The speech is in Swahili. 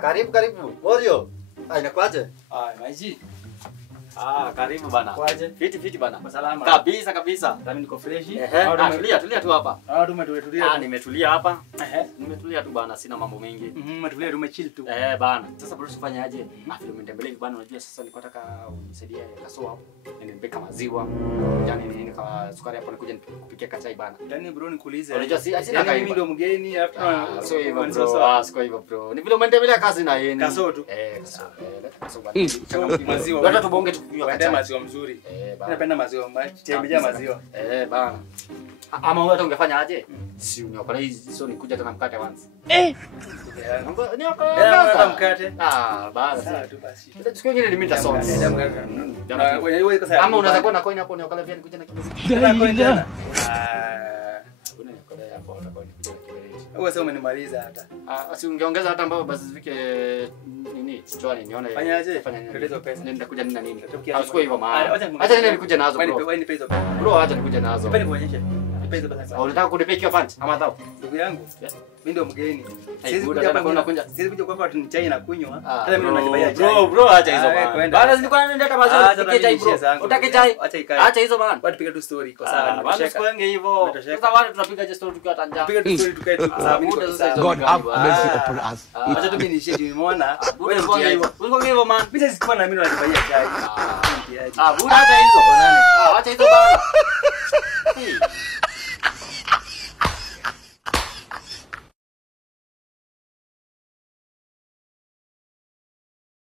Karibu. Morio. Inakuaje? Maiji. Karibu bana. Kwaje? Fiti bana. Kwa salama. Kabisa. Mimi niko fresh. Tulia tu hapa. Tumetulia. Nimetulia hapa. Nimetulia tu bana, sina mambo mengi. Tumetulia tumechill tu. Bana. Sasa bro usifanyaje? Vile umetembelea bana, unajua sasa niko nataka unisaidie kasoa hapo. Nipeka maziwa. Yaani nini kwa sukari hapo nikuja nikupikia kachai bana. Yaani bro nikuulize. Unajua sina mimi ndo mgeni hapa. Sio hivyo bro. Sio hivyo bro. Ni vile umetembelea kazi na yeye. Kaso tu. Kaso bana. Maziwa. Leta tubonge tukiwa kachai. Maziwa mzuri. Napenda maziwa maji. Tembea maziwa. Bana. Ama wewe ungefanya aje? Si uniokola hizi sio nikuja tena mkate once. Niokola mkate. Bana. Sawa tu basi. Siku nyingine mimi nitasoma. Ama unaweza kuwa na coin hapo niokola pia nikuja na kidogo. Unaniokolea hapo utakuwa nikuja na kiberiti. Wewe sasa umenimaliza hata. Si ungeongeza hata ambao basi zifike nini kichwani nione. Fanyaje? Fanya nini? Hizo pesa. Nenda kuja nini na nini. Au Sio hivyo maana. Acha nini nikuje nazo bro. Wewe nipe hizo pesa. Bro acha nikuje nazo. Nipe kuonyesha. Nipe hizo pesa. Unataka kunipea hiyo punch ama dhao? Ndugu yangu. Mimi ndo mgeni. Siwezi kuja hapa Siwezi kuja kwako ati chai na kunywa. Hata mimi najibaya chai. Bro acha hizo bana. Bana nilikuwa nenda maziwa nipike chai bro. Utake chai? Acha hizo bana. Watu piga tu story kwa sawa. Bana sikuenge hivyo. Sasa wale tunapiga je story tukiwa tanja. Piga tu story tukae tu kwa sababu God have mercy upon us. Acha tu mimi nishie nimeona. Wewe uko hivyo man. Bila sikuwa na mimi najibaya chai. Buda acha hizo. Acha hizo bana.